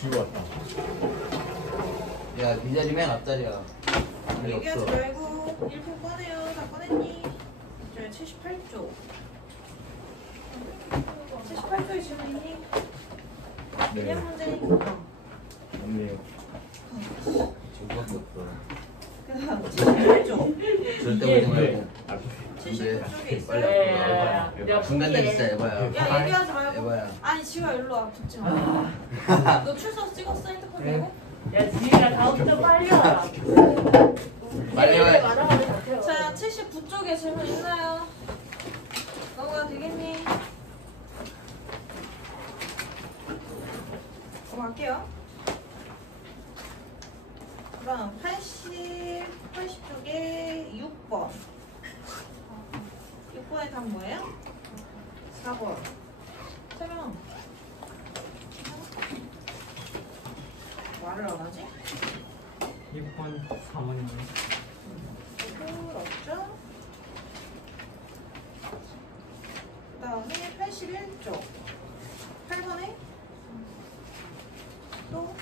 지우 왔다. 야, 네 자리 맨 앞자리야. 얘기하지 말고 1분 꺼내요. 다 꺼냈니? 이제 78쪽. 78쪽에 질문 있니? 네. 그냥 문제니까. 없네요. 저거밖에 없어. 그다음 78쪽. 절대 보지 말고. 아, 79쪽에 있어요? 네. 중간에 진짜 에바야. 야 얘기하지 말고. 에바야. 아니 지우야 일로 와. 붙지 마. 너 출석 찍었어? 핸드폰 네. 대고? 야 지희가 다음부터 빨리 와라. 빨리 와. 자 79쪽에 질문 있나요? 넘어가도 되겠니? 넘어갈게요. 그럼 80쪽에 6번. 6번의 답 뭐예요? 4번. 설명. 말을 안 하지? 6번 4번이요. 그렇죠. 그 다음에 81쪽 8번에 또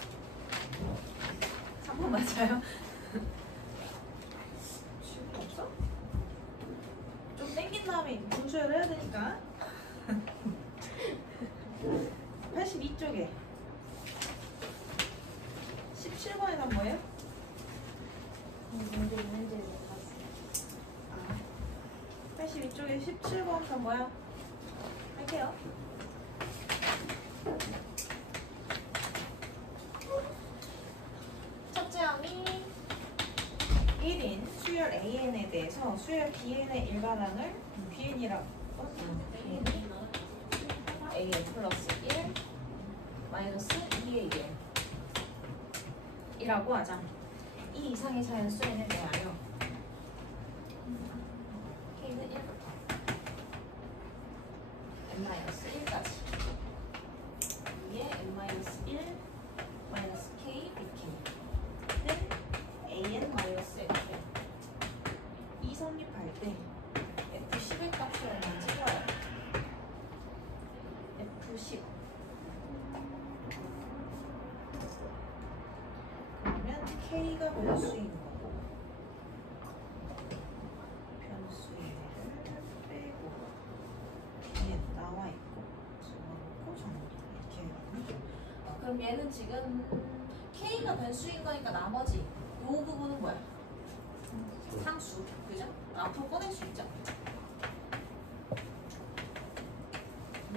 3번 맞아요? 지금 없어? 좀 땡긴 다음에 분수를 해야 되니까 82쪽에 17번에 난 뭐예요? 문제 있는지 봤어. 82쪽에 17번 다 뭐야? 할게요. 첫째 항이 1인 수열 AN에 대해서 수열 BN의 일반항을 BN이라고 AN 플러스 1 마이너스 2의 1 이라고 하자. 이 이상의 자연수에 대하여 K는 1부터 n-1까지 2의 n-1 마이너스 K, BK는 AN-Fn 이 성립할 때 F10의 값을 얼마 찍어요? F10 그러면 K가 변수인 거고 변수를 빼고 뒤에 나와 있고 집어넣고 정리 이렇게 해요. 그럼 얘는 지금 K가 변수인 거니까 나머지 이 부분은 뭐야? 상수, 그죠? 앞으로 꺼낼 수 있죠?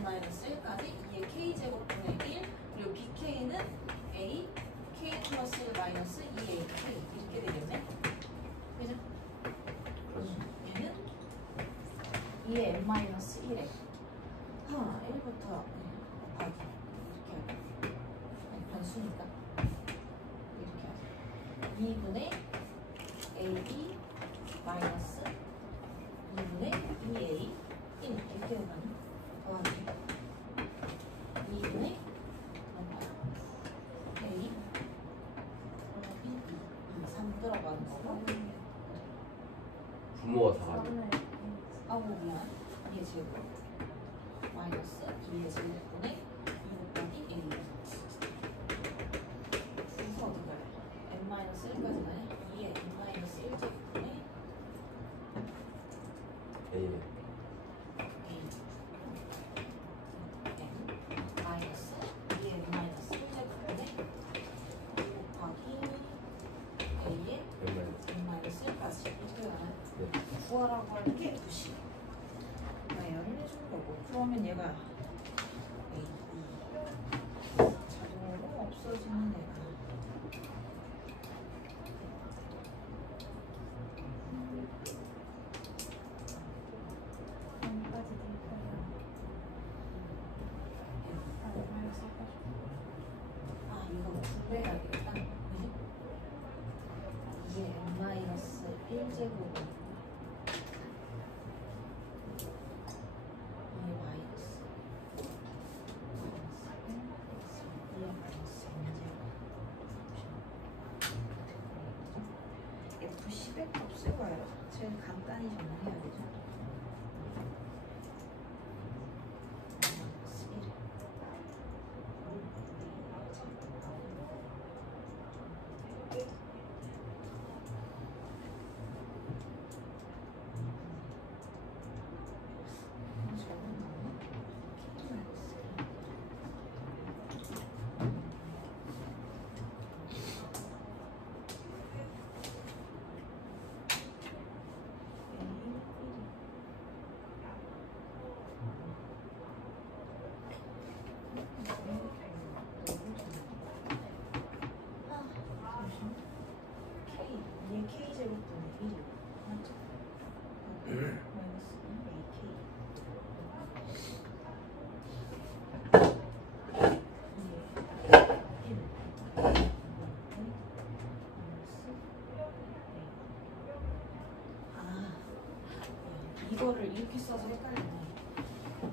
마이너스 1까지 2의 K제곱분의 1 그리고 BK는 A K 플러스 1 마이너스 2A K 이렇게 되겠네? 그죠? 얘는 2의 N 마이너스 1에 1부터 곱하기 이렇게 하고 변수니까 이렇게 하자 2분의 AB 마이너스 2분의 2A 1 이렇게 되면 더하기 2분의 A 3 들어가는 거고 부모가 다 가지고. 아우 미안 2의 제곱 마이너스 2의 제곱분의 2 곱하기 A 그래서 어디 가요? n-1까지 가요? 2의 n-1 제곱분의 A. 마이너스 2의 n-1 제곱분의 2 곱하기 A의 n-1까지 이렇게 가요? 네. 구하라고 할 게 F10 나열을 해준 거고 그러면 얘가 A, 자동으로 없어지는 애가 이거 분배해야겠다. 이게 n-1제곱 2의 마이너스 F10의 값을 봐요. 제일 간단히 정리해야 되죠.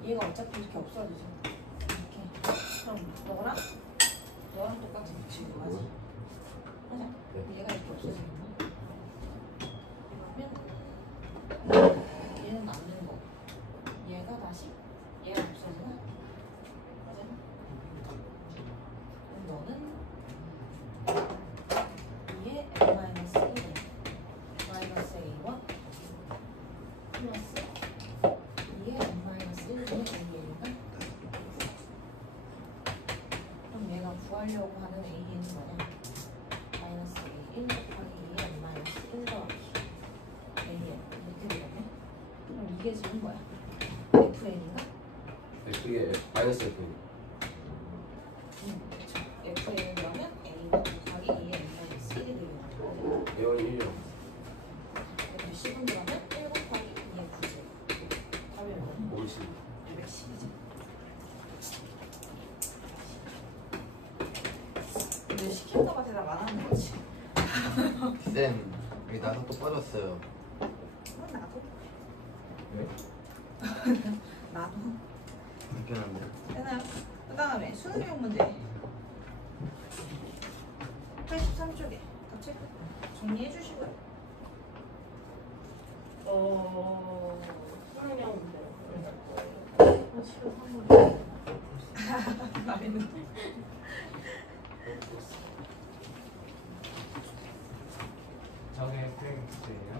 얘가 어차피 이렇게 없어지죠. 이렇게. 그럼 너랑 똑같이 붙이고 하지. 맞아. 네. 얘가 이렇게 없어지는 거. 그러면 얘는 남는 거. 얘가 다시 얘가 없어지나? 맞아. 그럼 너는 2의 n-1 마이너스 a1 플러스 2의 n-1분의 an가? 그럼 얘가 구하려고 하는 an은 뭐냐? 마이너스 a1 곱하기 2의 n-1 더하기 an 이렇게 되겠네? 그럼 이게 지금 뭐야? fn인가? 그게 마이너스 F. 그쵸. fn은 그러면 a1 곱하기 2의 n-1이 되겠네. A1 1이요. 여기 10은 그러면 1 곱하기 2의 9제. 답이 얼마냐? 50. 210이죠. 근데 시킨 거가 대답 안 하는 거지. 쌤, 여기 나서 또 빠졌어요. 그건 나도. 네? 나도. 불편한데. 되나요? 그 다음에 수능용 문제. 83쪽에 다 체크 정리해 주시고요. 수능형 문제. 싫어, 3번. 말했는데. 저게 FX예요?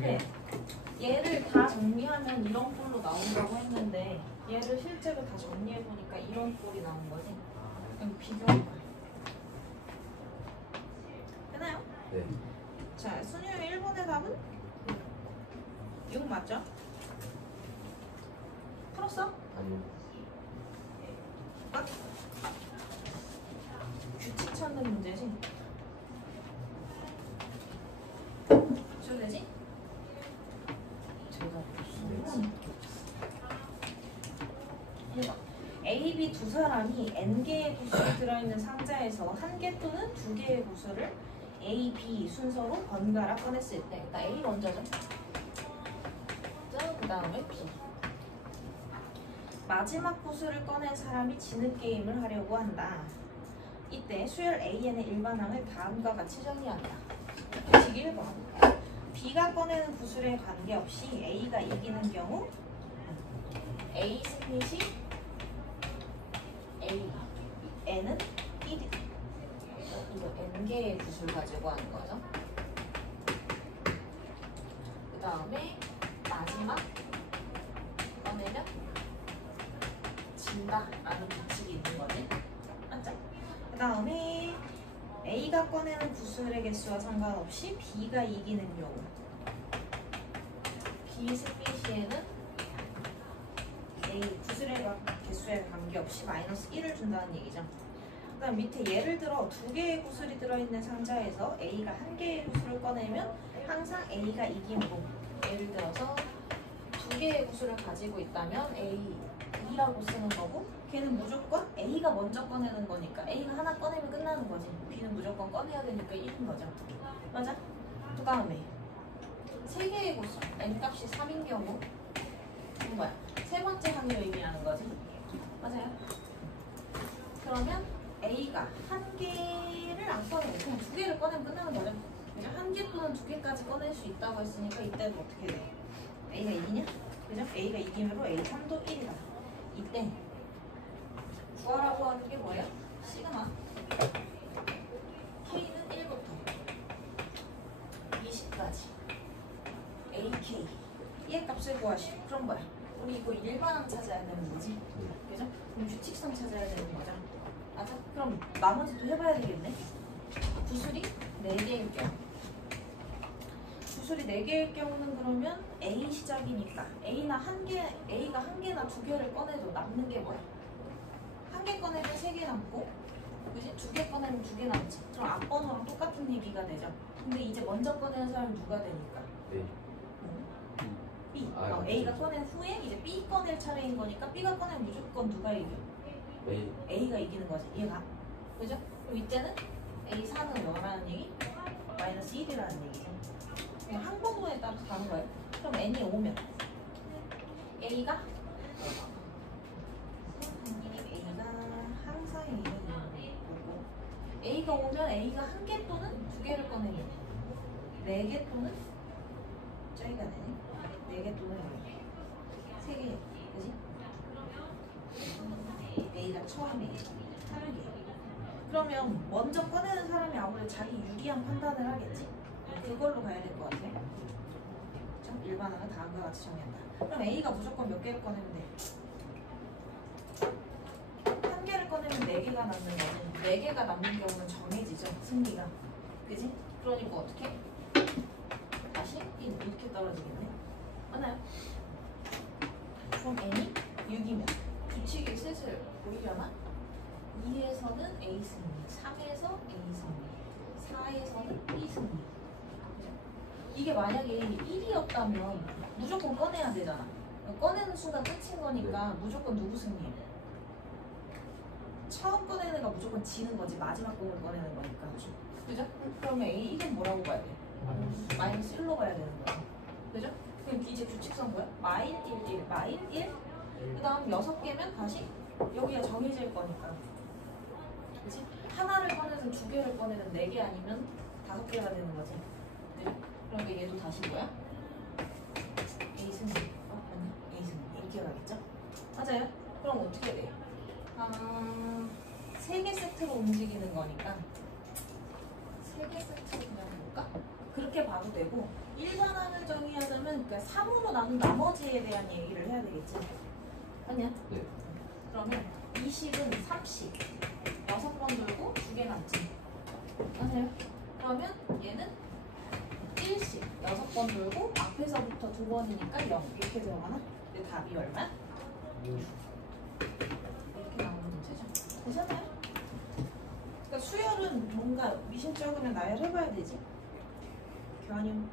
네. 얘를 다 정리하면 이런 꼴로 나온다고 했는데 얘를 실제로 다 정리해 보니까 이런 꼴이 나온 거지. 그럼 비교할 거야. 되나요? 네. 자, 순위형 1번의 답은 6 맞죠? 풀었어? 아니요. 규칙 찾는 문제지? 되지? 제가 A, B 두 사람이 N개의 구슬이 들어있는 상자에서 1개 또는 2개의 구슬을 A, B 순서로 번갈아 꺼냈을 때 일단 A 먼저죠. 그 다음에 B. 마지막 구슬을 꺼낸 사람이 지는 게임을 하려고 한다. 이때 수열 An의 일반항을 다음과 같이 정의한다. 규칙 1번. B가 꺼내는 구슬에 관계없이 A가 이기는 경우 A 승리 시 A, N은 1위. 이거 N개의 구슬 가지고 하는 거죠. 그 다음에 마지막 꺼내면 진다 라는 규칙이 있는 거지. 맞죠? 그 다음에 A가 꺼내는 구슬의 개수와 상관없이 B가 이기는 경우 B 승리 시에는 A 구슬의 개수에 관계없이 마이너스 1을 준다는 얘기죠. 그 다음 밑에 예를 들어 2개의 구슬이 들어있는 상자에서 A가 1개의 구슬을 꺼내면 항상 A가 이기므로 예를 들어서 2개의 구슬을 가지고 있다면 A 2라고 쓰는 거고 걔는 무조건 A가 먼저 꺼내는 거니까 A가 하나 꺼내면 끝나는 거지. B는 무조건 꺼내야 되니까 1인 거죠. 맞아? 그 다음에 3개의 구슬 N값이 3인 경우 이건 뭐야? 세 번째 항을 의미하는 거지. 맞아요? 그러면 A가 1개를 안 꺼내고 그냥 2개를 꺼내면 끝나는 거죠. 그죠? 1개 또는 2개까지 꺼낼 수 있다고 했으니까 이때는 어떻게 돼? A가 이기냐? 그죠? A가 이기므로 A3도 1이다. 이때 구하라고 하는 게 뭐예요? 시그마 K는 1부터 20까지 AK 얘 값을 구하시오. 그럼 뭐야? 우리 이거 일반항 찾아야 되는 거지. 그죠? 그럼 규칙성 찾아야 되는 거죠. 맞아? 그럼 나머지도 해봐야 되겠네. 구슬이 4개일 경우 구슬이 4개일 경우는 그러면 A 시작이니까 A가 1개나 2개를 꺼내도 남는 게 뭐야? 1개 꺼내면 3개 남고 그지? 2개 꺼내면 2개 남지. 그럼 앞번호랑 똑같은 얘기가 되죠. 근데 이제 먼저 꺼내는 사람이 누가 되니까? 네. B. 아, A가 꺼낸 후에 이제 B 꺼낼 차례인 거니까 B가 꺼내면 무조건 누가 이겨? A. A가 이기는 거지. 얘가. 그죠? 그럼 이때는 A4는 뭐라는 얘기? 마이너스 1이라는 얘기죠. 그냥 항번호에 따라서 가는 거예요. 그럼 N이 오면 A가 A가 한 개 또는 두 개를 꺼내면 네 개 또는 저기가 되네. 네 개 또는 세 개, 그지? A가 처음에 하는 게. 그러면 먼저 꺼내는 사람이 아무래도 자기 유리한 판단을 하겠지? 그걸로 가야 될 것 같아. 그렇죠? 일반화는 다음과 같이 정리한다. 그럼 A가 무조건 몇 개를 꺼내면 돼? 한 개를 꺼내면 네 개가 남는 거지. 네 개가 남는 경우는 정해지죠, 승리가. 그지? 그러니까 어떻게? 다시 이렇게 떨어지겠네. 맞나요? 그럼 n이 6이면 규칙이 슬슬 보이려나? 2에서는 A 승리, 3에서 A 승리, 4에서는 B 승리. 그죠? 이게 만약에 1이었다면 무조건 꺼내야 되잖아. 꺼내는 순간 끝인 거니까 무조건 누구 승리해? 처음 꺼내는 거 무조건 지는 거지. 마지막 공을 꺼내는 거니까. 그죠? 그러면 A 1은 뭐라고 봐야 돼? 마이너스 1로 봐야 되는 거야. 그죠? 그럼 이제 규칙선 뭐야? 마인 1, 1, 마인 1. 그 다음 6개면 다시 여기가 정해질 거니까. 그치? 하나를 꺼내든 두 개를 꺼내든 4개 아니면 5개가 되는 거지. 그죠? 그러면 얘도 다시 뭐야? A 승리. 아니, A 승리. 이렇게 가겠죠? 맞아요? 그럼 어떻게 돼? 3개 세트로 움직이는 거니까 3개 세트로 그냥 볼까? 그렇게 봐도 되고 일반항을 정의하자면 그러니까 3으로 나눈 나머지에 대한 얘기를 해야 되겠지. 아니야? 네. 그러면 20은 30 6번 돌고 2개 남지. 맞아요? 그러면 얘는 1씩 6번 돌고 앞에서부터 2번이니까 0 이렇게 들어가나? 근데 답이 얼마? 이렇게 나오는 문제죠. 되잖아요? 그러니까 수열은 뭔가 미심쩍으면 나열해봐야 되지. 교환형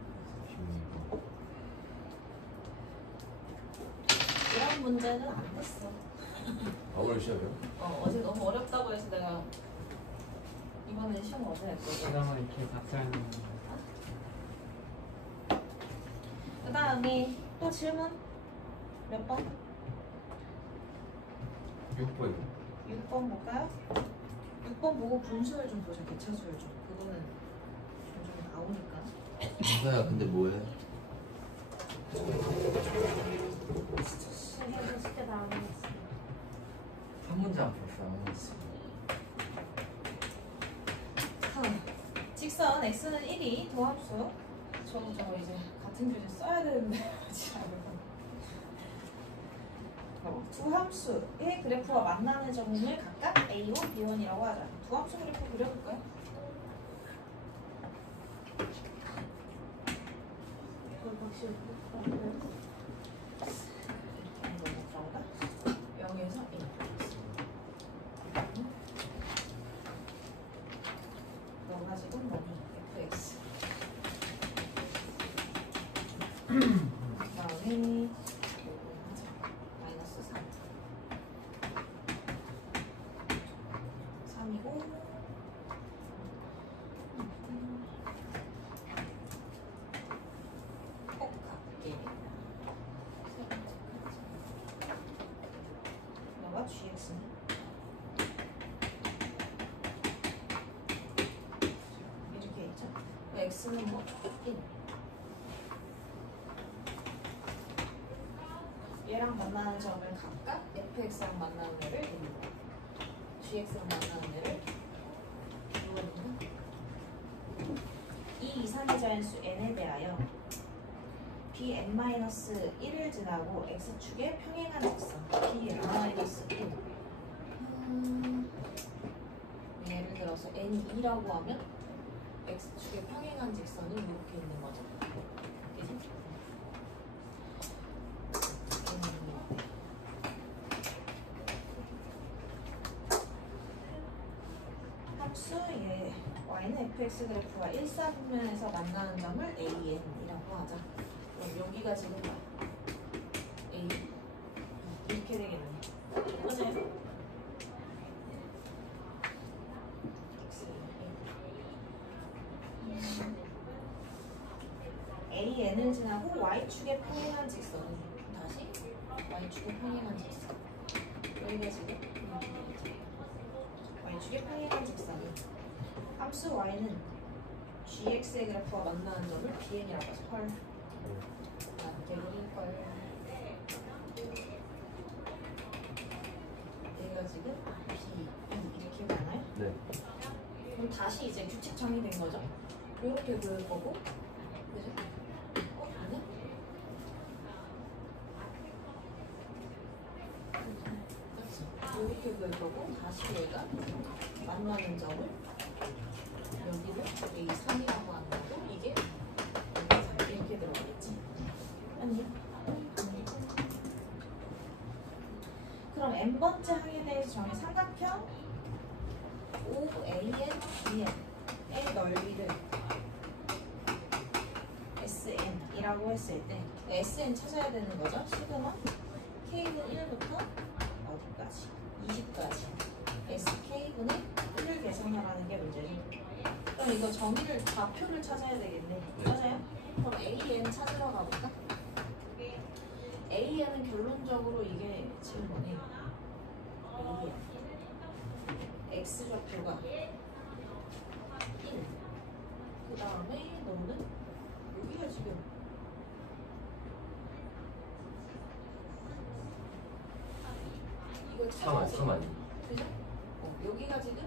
이런 문제는 안 됐어. 아무리 시험이요? 어제 너무 어렵다고 해서 내가 이번에 시험 어제 했거든. 그러면 이렇게 박사님 그 다음에 또 질문 몇 번? 6번이요. 6번 볼까요? 6번 보고 분수를 좀 보자. 개차수를 좀. 그거는 종종 나오니까. 이사야 근데 뭐해? 그래서 숙제 다 하고 있어. 한 문장 풀었어. 직선 x는 1이 도함수. 저도 저거 이제 같은 교재 써야 되는데 아직 안 해요. 두 함수의 그래프가 만나는 점을 각각 A1, B1이라고 하자. 두 함수 그래프 그려볼까요? 그걸 확실히 이거 0에서 1. 너가 지금 뭐니? fx. 그다음에 마이너스 3. 3이고 꼭 같게. 너가 gx는 이렇게 있죠. x는 뭐 1. 얘랑 만나는 점을 각각 fx랑 만나는 애를 1, gx랑 만나는 애를 2원이면 이 이상의 자연수 n에 대하여 bn-1을 지나고 x축에 평행한 직선 bn-1 예를 들어서 n이 2라고 하면 x축에 평행한 직선은 이렇게 있는 거죠. 그치? 함수의 y는 fx 그래프가 일사분면에서 만나는 점을 an이라고 하자. 그럼 여기가 지금 뭐야? a 이렇게 되겠네. 맞아요? AN을 지나고 y축에 평행한 직선은 다시 y축에 평행한 직선. 여기가 지금 y축에 평행한 직선이 함수 y는 gx의 그래프와 만나는 점을 bn이라고 하죠. 헐. 걸. 얘가 지금 b 이렇게 가나요? 네. 그럼 다시 이제 규칙 정의된 거죠. 이렇게 그릴 거고, 그죠? 아니? 그렇지. 이렇게 그릴 거고, 다시 얘가 만나는 점을 여기를 A3이라고 하는 거고, 이게 이렇게 들어가겠지. 아니? 그럼 n번째 항에 대해서 정의 삼각형 OAN, BN의 넓이를 SN이라고 했을 때 SN 찾아야 되는 거죠. 시그마 K분 1부터 어디까지? 20까지 SK분의 1을 계산하라는 게 문제죠. 그럼 이거 정의를 좌표를 찾아야 되겠네. 맞아요? 그럼 AN 찾으러 가볼까? AN은 결론적으로 이게 지금 뭐니? X좌표가 1. 그 다음에 너는 여기가 지금 이걸 찾아서 3 아니? 그죠? 여기가 지금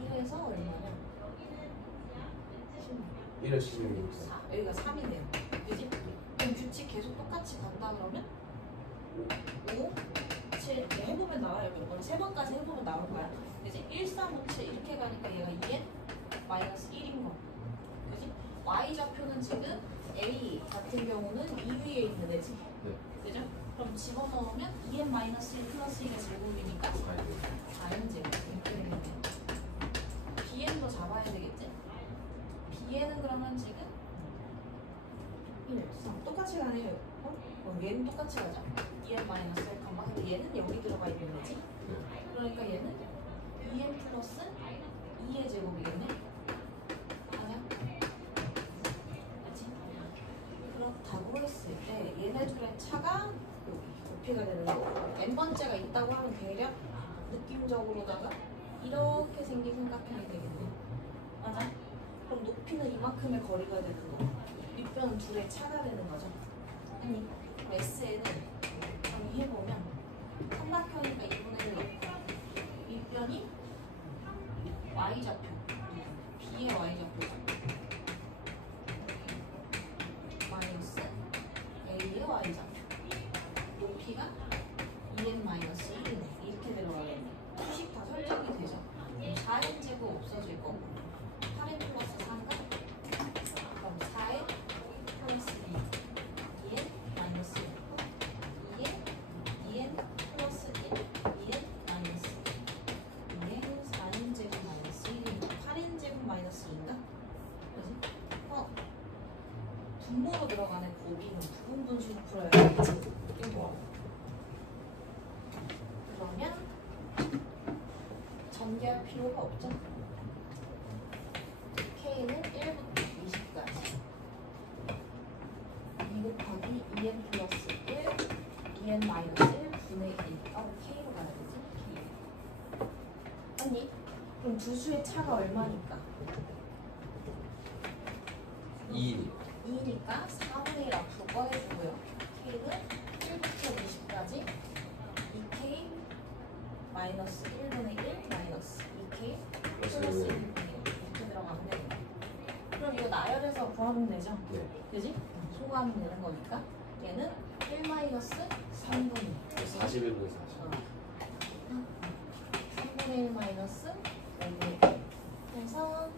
1에서 얼마냐? 1에 16. 4. 여기가 3이네요. 그지? 그럼 규칙 계속 똑같이 간다 그러면 5, 7 이렇게 해보면 나와요. 몇 번? 3번까지 해보면 나올 거야. 그지? 1, 3, 5, 7 이렇게 가니까 얘가 2n 마이너스 1인 거. 그지? y좌표는 지금 a 같은 경우는 2 위에 있는 애지. 네. 그죠? 그럼 집어넣으면 2n 마이너스 1 플러스 1의 제곱이니까 4n 제곱 이렇게 되겠네. bn도 잡아야 되겠지? bn은 그러면 지금 1, 3 똑같이 가네요. 얘는 똑같이 가죠. 2n 마이너스 1, 근데 얘는 여기 들어가 있는 거지. 그러니까 얘는 2n 플러스 2의 제곱이겠네. 맞아? 그렇지? 그렇다고 했을 때 얘네 둘의 차가 여기 높이가 되는 거고 n번째가 있다고 하면 대략 느낌적으로다가 이렇게 생긴 삼각형이 되겠네. 맞아? 그럼 높이는 이만큼의 거리가 되는 거고 윗변은 둘의 차가 되는 거죠. 아니 SN은 정의해보면 삼각형이니까 2분의 1 넣고 윗변이 y좌표 b의 y좌표죠. 마이너스 a의 y좌표 높이가 2n 마이너스 1이네. 이렇게 들어가겠네. 수식 다 설정이 되죠. 4n 제곱 없어질 거고 8n 플러스 3가 그럼 4n 플러스 2n 마이너스 1 2n 플러스 1 2n 마이너스 2n 4n 제곱 마이너스 1이니까 8n 제곱 마이너스 2인가? 그지? 분모로 들어가는 곱이는 부분분수로 풀어야겠지. 그러면 전개할 필요가 없죠. K는 1부터 20까지 2 곱하기 2n 플러스 1 2n 마이너스 1 분의 1 K로 가야 되지? K. 아니 그럼 두 수의 차가 얼마니까? 2. 2니까 4분의 1 앞으로 꺼내주고요. K는 1부터 20까지 2K 마이너스 1분의 1 마이너스 2K 플러스 1분의 1 이렇게 들어가면 되겠네. 그럼 이거 나열해서 구하면 되죠? 네. 그지? 소구하면 되는 거니까 얘는 1 마이너스 3분의 1 41분의 40. 3분의 1 마이너스 5분의 1 해서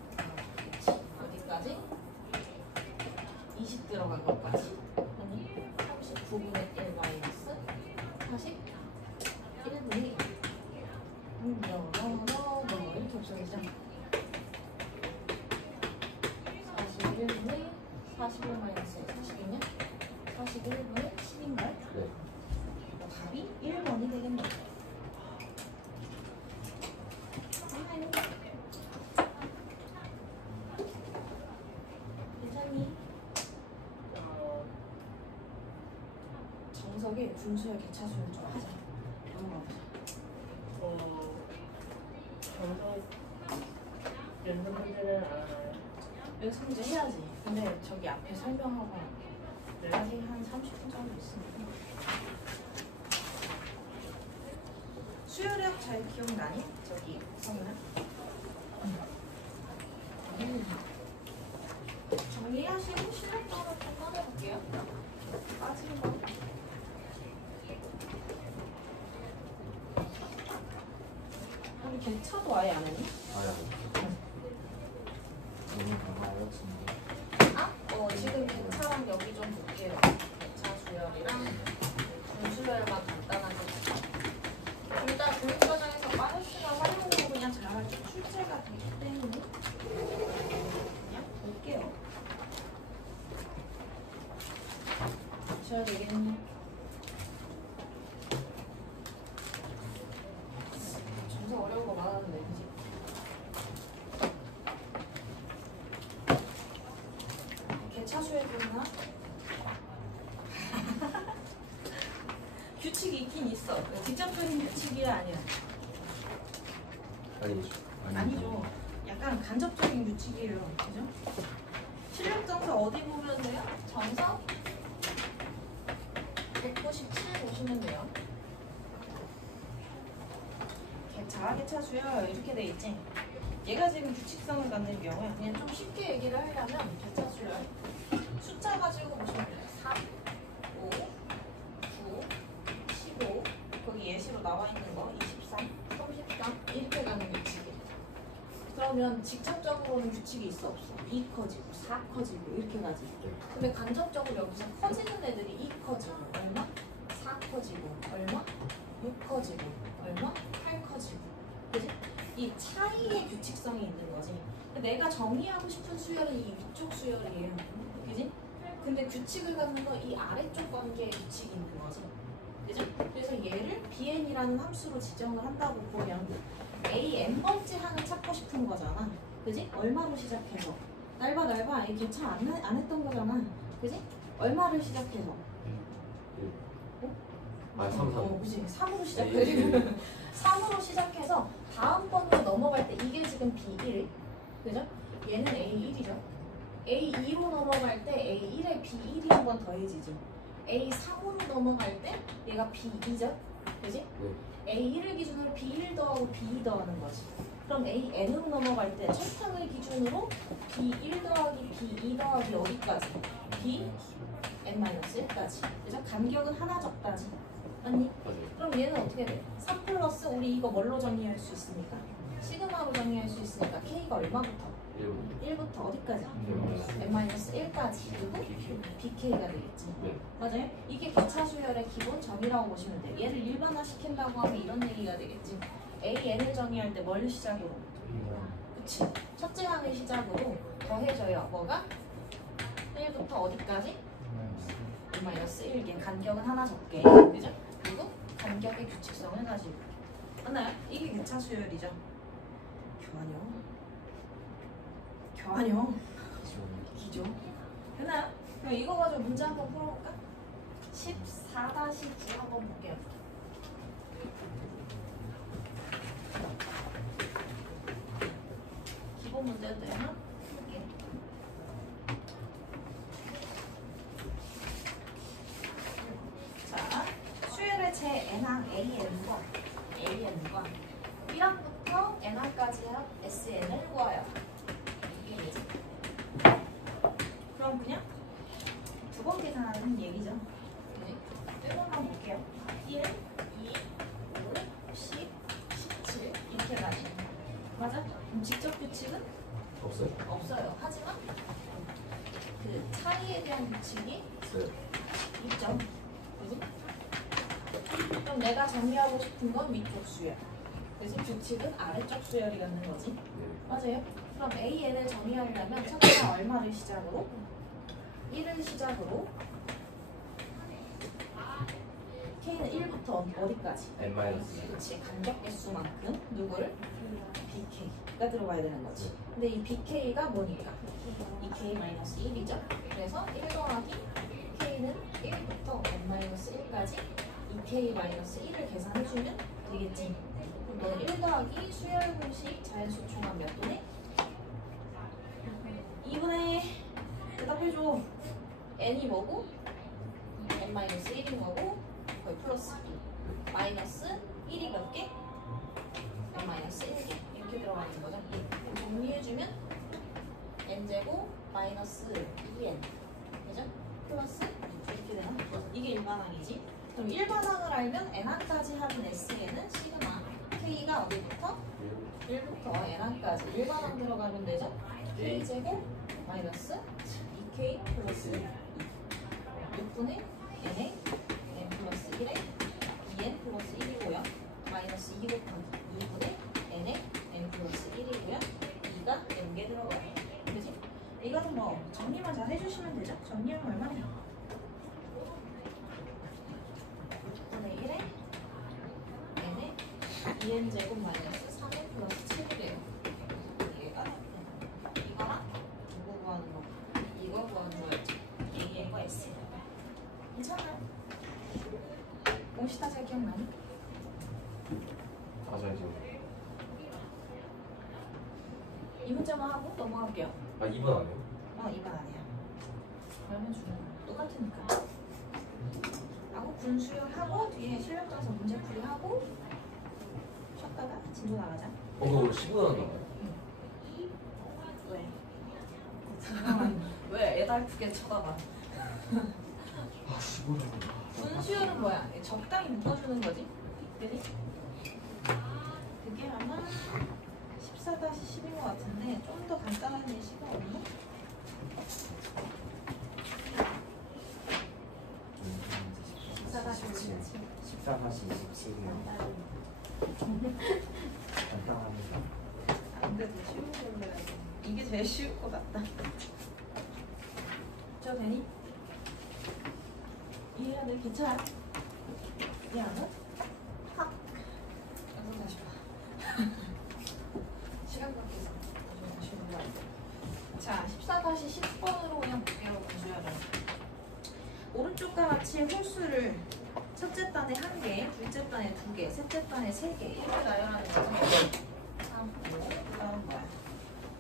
어디까지? 20 들어간 것까지 아니 39분의 1 마이너스 41분의 1 이렇게 없어지죠? 41분의 41 마이너스 1 40이면 41분의 10인가요? 네. 답이 1번이 되겠네. 괜찮니? 정석의 분수의 개차수를 좀 하자. 넘어가보자. 연습문제는 안 하나요? 여기서 문제 해야지. 근데 저기 앞에 설명하고 아직 한 30분 정도 있으니까. 수요력 잘 기억나니? 저기 성은아? 정리하시고 실력적으로 좀 꺼내볼게요. 빠진 거. 아니 개차도 아예 안 했니? 아야. 오늘 정말 어친데. 지금 개차랑 여기 좀 볼게요. 개차 수열이랑 분수열만 간단하게. 둘 다 교육과정에서 빠른 시간 활용으로 그냥 잘 출제가 되기 때문에 그냥 볼게요. 보셔야 되겠니? 점수 어려운 거 많았는데 그지? 개차수에 보나? 규칙이 있긴 있어. 직접적인 규칙이 아니야. 아니죠. 아니죠. 약간 간접적인 규칙이에요. 그죠? 실력 점수 어디 보면 돼요? 정석 197 보시면 돼요. 개차, 개차수요. 이렇게 돼 있지. 얘가 지금 규칙성을 갖는 경우에 그냥 좀 쉽게 얘기를 하려면 개차수요. 숫자 가지고 보시면 돼요. 3, 5, 9, 15 거기 예시로 나와 있는 거 23, 33 이렇게 가는 규칙이에요. 그러면 직접적으로는 규칙이 있어 없어? 2 커지고 4 커지고 이렇게 가지. 근데 간접적으로 여기서 커지는 애들이 2 커지고 얼마? 4 커지고 얼마? 6 커지고 얼마? 8 커지고. 그지? 이 차이의 규칙성이 있는 거지. 내가 정의하고 싶은 수열은 이 위쪽 수열이에요. 그지? 근데 규칙을 갖는 건 이 아래쪽 관계의 규칙이 있는 거지. 그죠? 그래서 얘를 bn이라는 함수로 지정을 한다고 보면 a n번째 항을 찾고 싶은 거잖아. 그지? 얼마로 시작해서 날봐 이 개차 안 했던 거잖아. 그지? 얼마를 시작해서 아, 3. 그지? 3으로 시작해. 3으로 시작해서 다음 번으로 넘어갈 때 이게 지금 b1 그죠? 얘는 a1이죠. a2로 넘어갈 때 a1에 b1이 한 번 더해지죠. a3으로 넘어갈 때 얘가 b2죠. 그지? a1을 기준으로 b1 더하고 b2 더하는 거지. 그럼 an으로 넘어갈 때 첫 항을 기준으로 b1 더하기 b2 더하기 어디까지? bn-1까지. 그래서 간격은 하나 적다지. 맞니? 맞아요. 그럼 얘는 어떻게 돼? 3 플러스 우리 이거 뭘로 정의할 수 있습니까? 시그마로 정의할 수 있으니까 k가 얼마부터? 1부터 어디까지? n-1까지. 그리고 bk가 되겠지. 네. 맞아요? 이게 개차 수열의 기본 정의라고 보시면 돼요. 얘를 일반화 시킨다고 하면 이런 얘기가 되겠지. an을 정의할 때 뭘 시작으로? 그치. 첫째 항을 시작으로 더해져요. 뭐가? 1부터 어디까지? n-1. 얘 간격은 하나 적게. 그죠? 그리고 간격의 규칙성을 가지고. 맞나요? 이게 개차 수열이죠. 교환형. 기죠. 됐나요? 그럼 이거 가지고 문제 한번 풀어볼까? 14-9 한번 볼게요. 기본 문제도 하나 풀게요. 자, 수열의 제 n항 an과 B랑부터 n항까지 합 sn을 구하여. 이게 뭐지? 그럼 그냥 두 번 계산하는 얘기죠. 네. 1번만 볼게요. 1, 2, 5, 10, 17 이렇게 가시는 거. 맞아? 그럼 직접 규칙은 없어요. 없어요. 하지만 그 차이에 대한 규칙이 있어요. 있죠. 그지? 그럼 내가 정의하고 싶은 건 위쪽 수열. 그래서 규칙은 아래쪽 수열이 갖는 거지. 네. 맞아요? 그럼 AN을 정의하려면 첫째가 얼마를 시작으로? 1을 시작으로 K는 1부터 어디까지? n-1. 그치, 간격 개수만큼 누구를? BK가 들어가야 되는 거지. 근데 이 BK가 뭐니까? 2K-1이죠? 그래서 1 더하기 K는 1부터 n-1까지 2K-1을 계산해주면 되겠지. 너는 1 더하기 수열 공식 자연수 총합 몇 분의? 2분의 대답해줘. n이 뭐고? n-1인 거고 거의 플러스 2 마이너스 1이 몇 개? n-1개 이렇게 들어가는 거죠. 정리해주면 n제곱 마이너스 2n 그죠? 플러스 2 이렇게 되나? 이게 일반항이지. 그럼 일반항을 알면 n항까지 하는 S에는 시그마 K가 어디부터? 1부터 n항까지 일반항 들어가면 되죠? 1제곱 마이너스 2K 플러스 2 6분의 n에 n 플러스 1에 2n 플러스 1이고요. 마이너스 2 곱하기 2분의 n에 n 플러스 1이고요. 2가 n개 들어가요. 그지? 이거는 뭐 정리만 잘 해주시면 되죠? 정리하면 얼마나? 6분의 1에 n에 2n 제곱 마이너스 3n 플러스 7이래요. 얘가 이거랑 누구 구하는 거? 이거 구하는 거였죠? An과 S. 괜찮아요? 공식 다 잘 기억나니? 맞아요 지금. 이 문제만 하고 넘어갈게요. 아 2번 아니에요? 2번 아니야. 그러면 주는 거 똑같으니까. 하고 분수하고 뒤에 실력자서 문제풀이 하고 쉬었다가 진도 나가자. 그거 우리 10분 한다고요? 왜? 왜 애달프게 쳐다봐? 아 10분 분수열은 뭐야? 적당히 묶어주는 거지? 그지? 그게 아마 14-10인 것 같은데 좀 더 간단한 예시가 없나? 14-17 14-27이요. 간단합니다. 안 돼도 쉬운 걸로 해야 돼. 이게 제일 쉬울 것 같다. 저 되니? 이해가 돼? 괜찮아? 이해 안 돼? 확! 여기서 다시 봐. 시간 밖에서 다시 공부할 때. 자, 14-10번으로 그냥 볼게요, 분수열은. 오른쪽과 같이 홀수를 첫째 단에 1개, 둘째 단에 2개, 셋째 단에 3개 이렇게 나열하는 거죠. 3, 5, 그 다음 뭐야?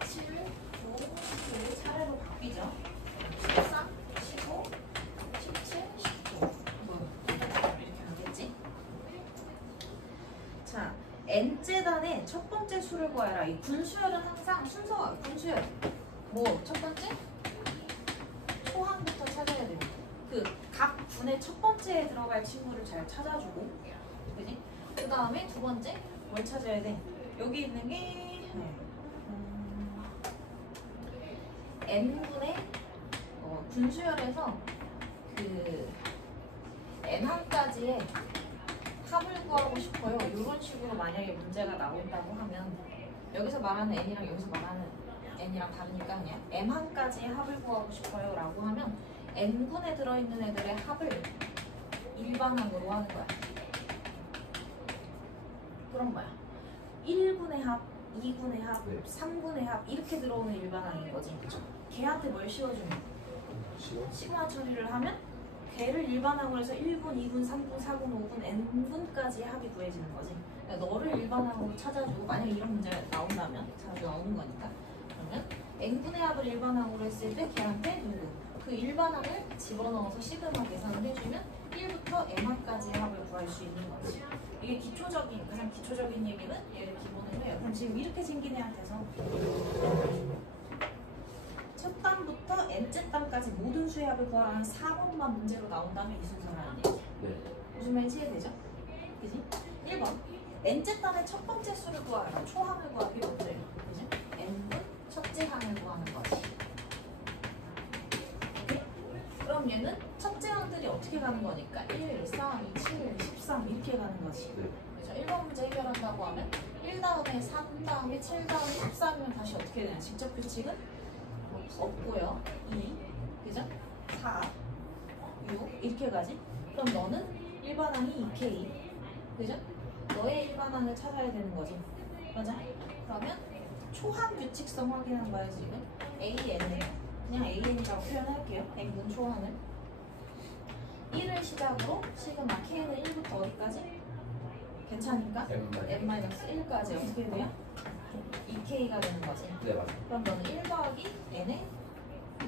7, 9, 10 차례로 바뀌죠. 13, 15, 17, 19 이렇게 하겠지? 자, n째 단에 첫 번째 수를 구하라. 이 분수열은 항상 순서가 분수열 뭐 첫 번째? 초항부터 찾아야 됩니다. 그 각 분의 첫 번째에 들어갈 친구를 잘 찾아주고, 그지? 그 다음에 두 번째 뭘 찾아야 돼? 여기 있는 게 n분의 분수열에서 그 n항까지의 합을 구하고 싶어요. 이런 식으로 만약에 문제가 나온다고 하면 여기서 말하는 n이랑 여기서 말하는 n이랑 다르니까 그냥 m항까지의 합을 구하고 싶어요 라고 하면 n분에 들어있는 애들의 합을 일반항으로 하는 거야. 그럼 뭐야? 1분의 합, 2분의 합, 네. 3분의 합 이렇게 들어오는 일반항인 거지. 걔한테 뭘 씌워주면? 시간? 시그마 처리를 하면 걔를 일반항으로 해서 1분, 2분, 3분, 4분, 5분, n분까지 합이 구해지는 거지. 그러니까 너를 일반항으로 찾아주고 만약에 이런 문제가 나온다면 자주 나오는 거니까 그러면 n분의 합을 일반항으로 했을 때 걔한테 누구? 그 일반항을 집어넣어서 시그마 계산을 해주면 1부터 m항까지의 합을 구할 수 있는 거지. 이게 기초적인, 가장 기초적인 얘기는 얘를 기본으로 해요. 그럼 지금 이렇게 생긴 애한테서 첫 단부터 n째 단까지 모든 수의 합을 구하라는 4번만 문제로 나온다면 이 순서를 하는 얘기. 네. 무슨 말인지 이해되죠? 그지? 1번 n째 단의 첫 번째 수를 구하라. 초항을 구하기 어때요? 그죠? n분 첫째 항을 구하는 거지. 오케이? 그럼 얘는 첫째 항들이 어떻게 가는 거니까 1, 3, 2, 7, 13 이렇게 가는 거지. 네. 그래서 1번 문제 해결한다고 하면 1 다음에 3 다음에 7 다음에 13이면 다시 어떻게 되냐? 직접 규칙은 없고요. 2, 그죠? 4, 6 이렇게 가지. 그럼 너는 일반항이 2K, 그죠? 너의 일반항을 찾아야 되는 거지. 맞아? 그러면 초항 규칙성 확인한 거야 지금. AN을 그냥 AN이라고 표현할게요. n분 초항을 1을 시작으로 시그마 K는 1부터 어디까지? 괜찮으니까 M-1. n-1까지 어떻게 돼요? 2k가 되는 거지. 네 맞아. 그럼 너는 1 더하기 n에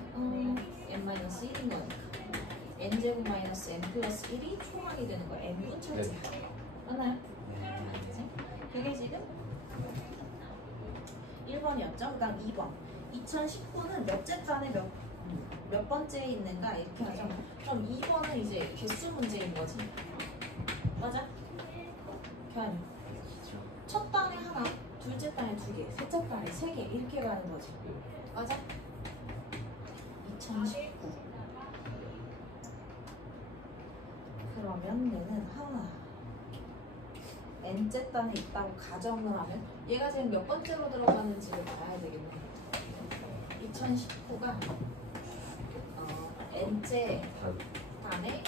n-1인 거니까 n제곱 마이너스 n 플러스 1이 초항이 되는 거야. n분 철제야. 맞나요? 그치? 그게 지금 1번이었죠? 그 다음 2번 2019는 몇째 단에 몇 번째에 있는가 이렇게 하죠. 그럼 2번은 이제 개수 문제인 거지. 맞아? 교환이 첫 단에 하나, 둘째 단에 두 개, 셋째 단에 세 개 이렇게 가는 거지. 맞아? 2019 그러면 얘는 하나 n째 단에 있다고 가정을 하면 얘가 지금 몇 번째로 들어가는지를 봐야 되겠네. 2019가 n째 단. 단에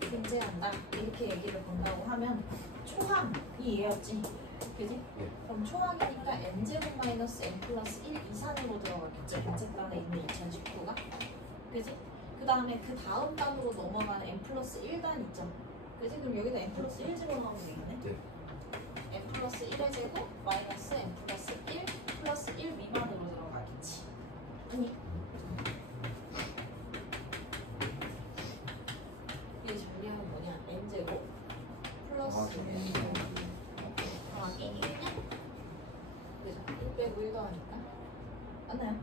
존재한다 이렇게 얘기를 본다고 하면 초항이 얘였지. 그지? 예. 그럼 초항이니까 n제곱 마이너스 n 플러스 1 이상으로 들어가겠죠. n째 단에 있는 2019가. 그지? 그 다음에 그 다음 단으로 넘어가는 n 플러스 1단 있죠. 그지? 그럼 여기다 n 플러스 1 집어넣으면 되겠네. 네. n 플러스 1의 제곱 마이너스 n 플러스 1 플러스 1 미만으로 들어가겠지. 아니 이게 정리하면 뭐냐? n 제곱 플러스 더하기 1 그죠? 1 빼고 1 더하니까 맞나요?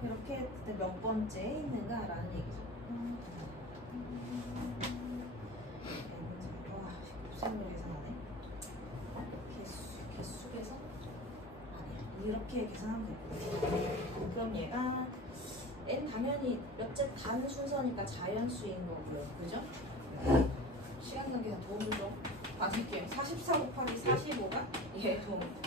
그렇게 그때 몇 번째에 있는가라는 얘기죠. 와, 곱셈으로 계산하네. 개수 계산? 아니야. 이렇게 계산하면 되고. 그럼 얘가 n 당연히 몇째 단 순서니까 자연수인 거고요. 그죠? 시간 관계가 도움을 좀 받을게요. 44 곱하기 45가 얘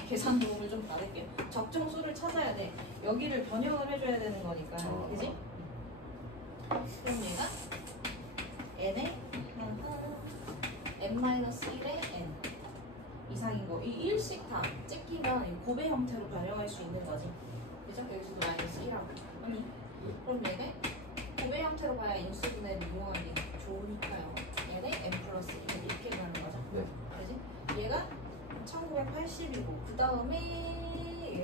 계산 도움을 좀 받을게요. 적정수를 찾아야 돼. 여기를 변형을 해줘야 되는 거니까. 그지? 그럼 얘가 n에 n-1에 n 이상인 거. 이 1씩 다 찍히면 곱의 형태로 변형할 수 있는 거지. 그죠? 여기서도 마이너스 1하고. 아니, 그럼 얘네 곱의 형태로 봐야 인수분해를 이용하기 좋으니까요. 얘네 n 플러스 1 이렇게 가는 거죠. 네. 그지? 얘가 1980이고 그 다음에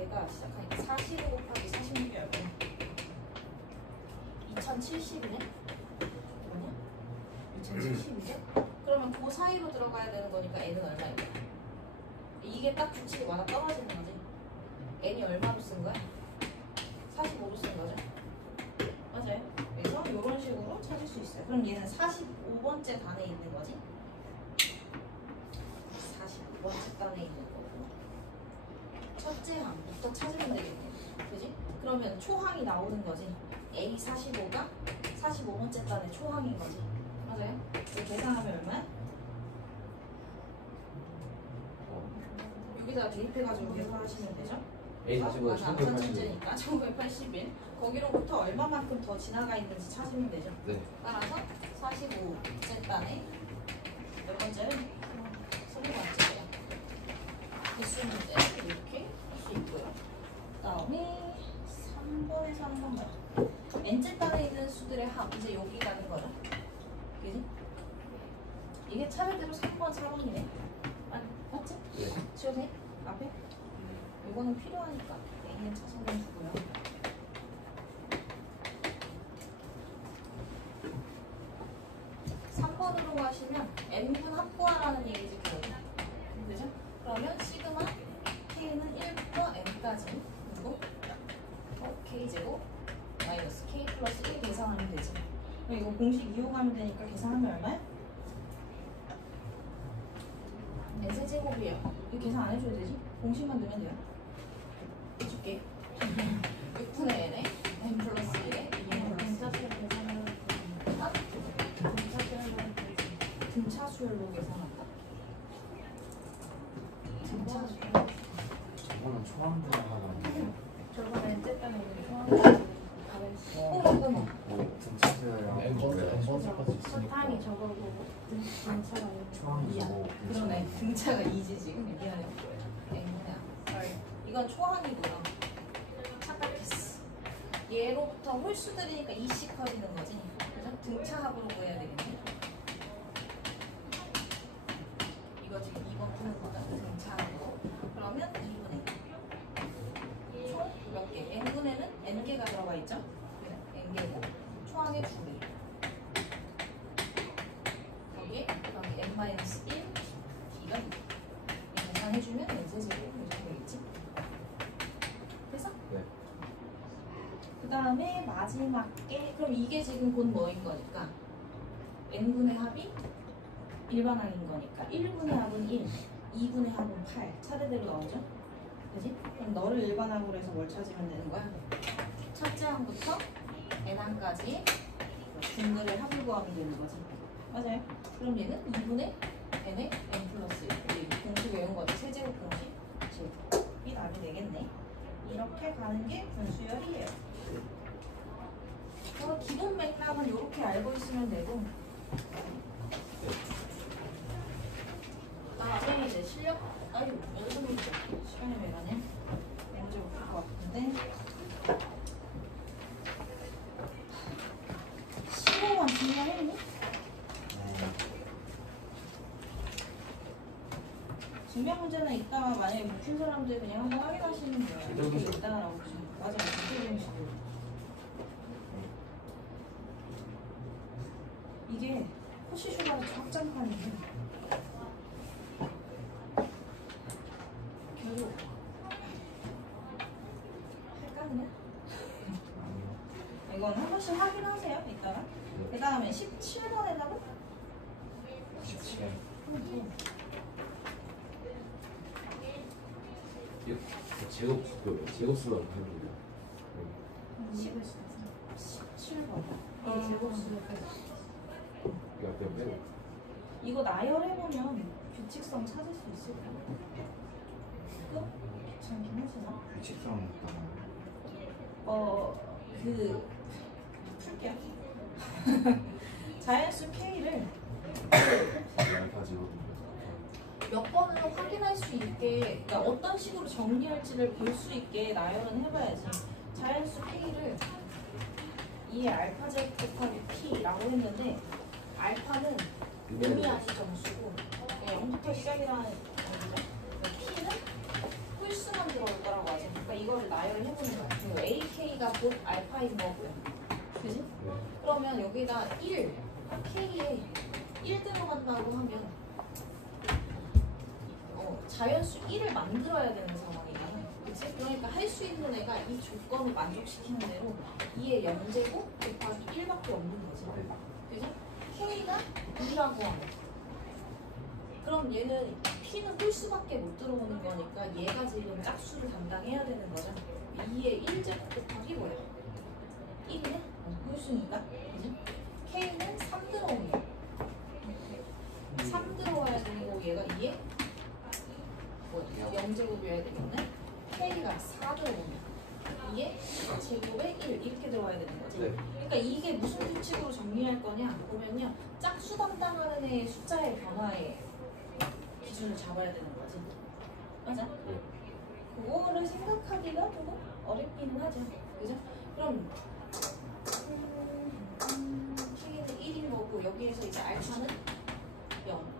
얘가 시작하니까 45 곱하기 46이야. 2070이네? 뭐냐? 2070이죠? 그러면 그 사이로 들어가야 되는 거니까 n은 얼마인 거야? 이게 딱 규칙이 맞아 떨어지는 거지. n이 얼마로 쓴 거야? 45로 쓴 거죠? 맞아요. 그래서 이런 식으로 찾을 수 있어요. 그럼 얘는 45번째 단에 있는 거지? 45번째 단에 있는 거고 첫째 항부터 찾으면 되겠네. 그지? 그러면 초항이 나오는 거지. A 45가 45번째 단의 초항인 거지. 맞아요? 이거 계산하면 얼마야? 여기다 대입해가지고 계산하시면 되죠? A 45가 1980. 1980이니까 1981 거기로부터 얼마만큼 더 지나가 있는지 찾으면 되죠. 네. 따라서 45번째 단에 몇 번째는 20번째예요. 개수 문제 이렇게 할 수 있고요. 그 다음에 3번에서 한번 봐. n째 단에 있는 수들의 합 이제 여기 가는 거죠. 그지? 이게 차례대로 3번, 4번이네. 맞지? 네. 지워도 돼? 앞에? 이거는 필요하니까 A는 자성분 주고요. (3번으로) 가시면 n분 확보하라는 얘기지. 그죠? 그러면 시그마 k는 1부터 n까지 그리고 k제곱 마이너스 k 플러스 1 계산하면 되지. 그럼 이거 공식 이용하면 되니까 계산하면 얼마야? n세제곱이에요. 이거 계산 안 해줘도 되지? 공식만 넣으면 돼요. 해줄게. 6분의 n에 n 플러스 1에 2n 플러스 1 등차수열로 계산한다. 등차수열. 저거는 초항분하고 아니에요? 저번에 쨌다는 게 좋아하는 이거는 등차수열이랑 설탕이 저거고 등차가 초항이 저거 그러네. 등차가 2지 지금. 미안해. N이야. 이건 초항이고요. 착각했어. 얘로부터 홀수들이니까 2씩 커지는 거지. 그죠? 등차합으로 구해야 되겠네. 이거 마지막 게 그럼 이게 지금 곧 뭐인 거니까 n분의 합이 일반항인 거니까 1분의 합은 1, 2분의 합은 8 차례대로 나오죠? 그지? 그럼 너를 일반항으로 해서 뭘 찾으면 되는 거야? 첫째 항부터 n항까지 분들의 합을 구하면 되는 거지. 맞아요. 그럼 얘는 2분의 n의 n 플러스 1. 우리 공식 외운 거지. 세제곱 공식. 이 답이 되겠네. 이렇게 가는 게 분수열이에요. 그래서 기본 맥락은 이렇게 알고 있으면 되고 나중에 이제 실력 아유 연습을 시간이 왜 가네? 문제 없을 것 같은데 15번 준비했니? 증명 문제는 이따가 만약에 못 푼 사람들 그냥 한번 확인하시는 거예요. 이렇게 이따가라고 보시면 맞아요. 기초공식으로. 이게 호시슈가르 확장판이에요. 결국 할까 그냥? 이건 한 번씩 확인하세요. 이따가. 그 다음에 17번에다가 17. 제곱수만 합니다. 17번. 제곱수. 이거 그냥 빼고. 이거 나열해보면 규칙성 찾을 수 있을 거야. 그거 귀찮긴 하지만. 규칙성이 있다고. 풀게요. 자연수 K를 몇 번을 확인할 수 있게, 그러니까 어떤 식으로 정리할지를 볼 수 있게 나열은 해봐야지. 자연수 K를 2의 알파 제곱 곱하기 P라고 했는데 알파는 의미 아닌 점수고 0부터 시작이라는 거죠. P는 홀수만 들어올 거라고 하지. 그러니까 이거를 나열을 해보는 거야. 그리고 AK가 곧 알파인 거고요. 그지? 그러면 여기다 1, K에 1 들어간다고 하면 자연수 1을 만들어야 되는 상황이잖아. 그치? 그러니까 할 수 있는 애가 이 조건을 만족시키는 대로 2의 0제곱 곱하기 1밖에 없는 거지. 그죠? K가 2라고 하면 그럼 얘는 P는 홀수밖에 못 들어오는 거니까 얘가 지금 짝수를 담당해야 되는 거죠. 2의 1제곱 곱하기 뭐야? 1이네? 홀수니까. 그지? K는 3 들어오는 거. 3 들어와야 되고 얘가 2에 0제곱이어야 되겠네. K가 4 들어오면 2에 제곱에 1 이렇게 들어와야 되는 거지. 네. 그러니까 이게 무슨 규칙으로 정리할 거냐 보면요. 짝수 담당하는 애의 숫자의 변화에 기준을 잡아야 되는 거지. 맞아? 그거를 생각하기가 조금 어렵기는 하죠. 그죠? 그럼 K는 1인 거고 여기에서 이제 알파는 0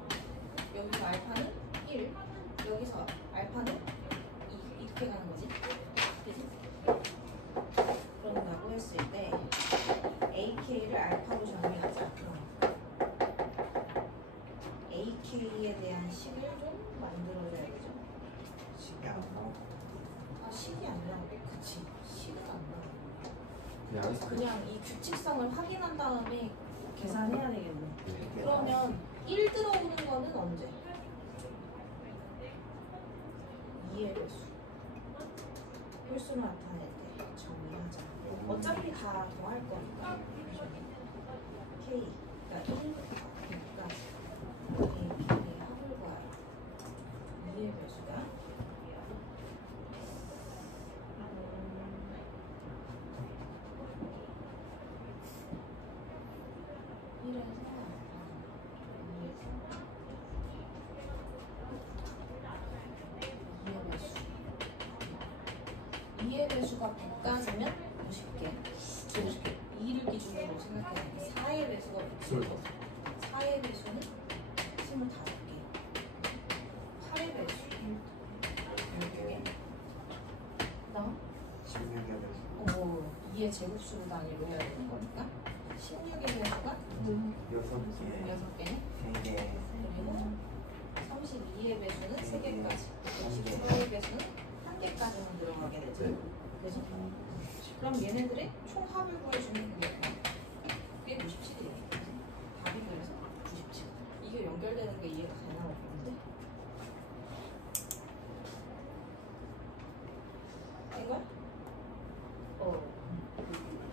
여기서 알파는 1 여기서 알파는 2 이렇게 가는 거지. 그지? 그런다고 했을 때 AK를 알파로 정리하자. AK에 대한 식을 좀 만들어줘야겠죠. 식이 안 나와. 아, 식이 안 나오고 그치. 식은 안 나오고 그냥 그냥 이 규칙성을 확인한 다음에 계산해야 되겠네. 그러면 1 들어오는 거는 언제? 2의 배수. 홀수를 나타낼 때 정리하자. 어차피 다 더할 거니까. K. 그러니까 1부터 그러니까 A, B의 합을 구하여. 2의 배수가 1에서 2의 배수가 100까지면 50개. 2를 기준으로 생각해보면 4의 배수가 100개. 4의 배수는 25개. 8의 배수 12개. 그다음 16의 배수. 2의 제곱수로 단위로 해야 되는 거니까 16의 배수가 6개. 6개네. 3개. 그리고 32의 배수는 3개까지. 64의 배수는 1개까지만 들어가게 되죠. 그죠? 그럼 얘네들의 총합을 구해주는 게 그게 97이에요. 답이 그래서 97. 이게 연결되는 게 이해가 되나 모르겠는데. 된 거야?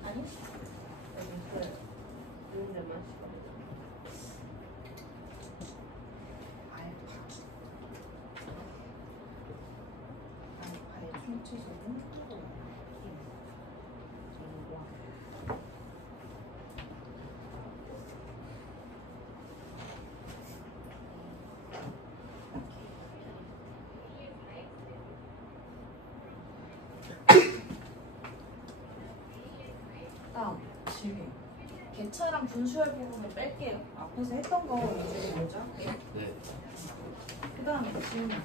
아니? 알파의 총체적인 힘. 다음 질문. 개차랑 분수할 부분을 뺄게요. 앞에서 했던 거 위주로 먼저 할게요. 네. 그 다음에 질문.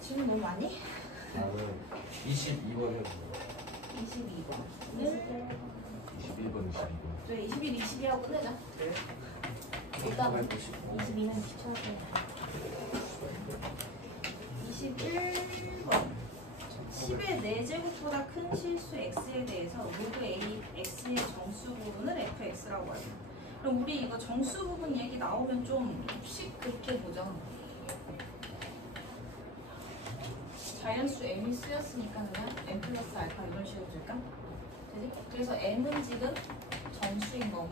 질문 너무 많이? 나는 22번 해도 22번. 21번, 22번. 저 21, 22하고 끝내자. 일단 22는 귀찮아. 21번. 10의 4제곱보다 큰 실수 x에 대해서 로그 a x의 정수 부분을 fx라고 해요. 그럼 우리 이거 정수 부분 얘기 나오면 좀 씩 그렇게 보자. 자연수 m이 쓰였으니까 그냥 m 플러스 알파 이런 식으로 줄까? 되지? 그래서 m은 지금 정수인 거고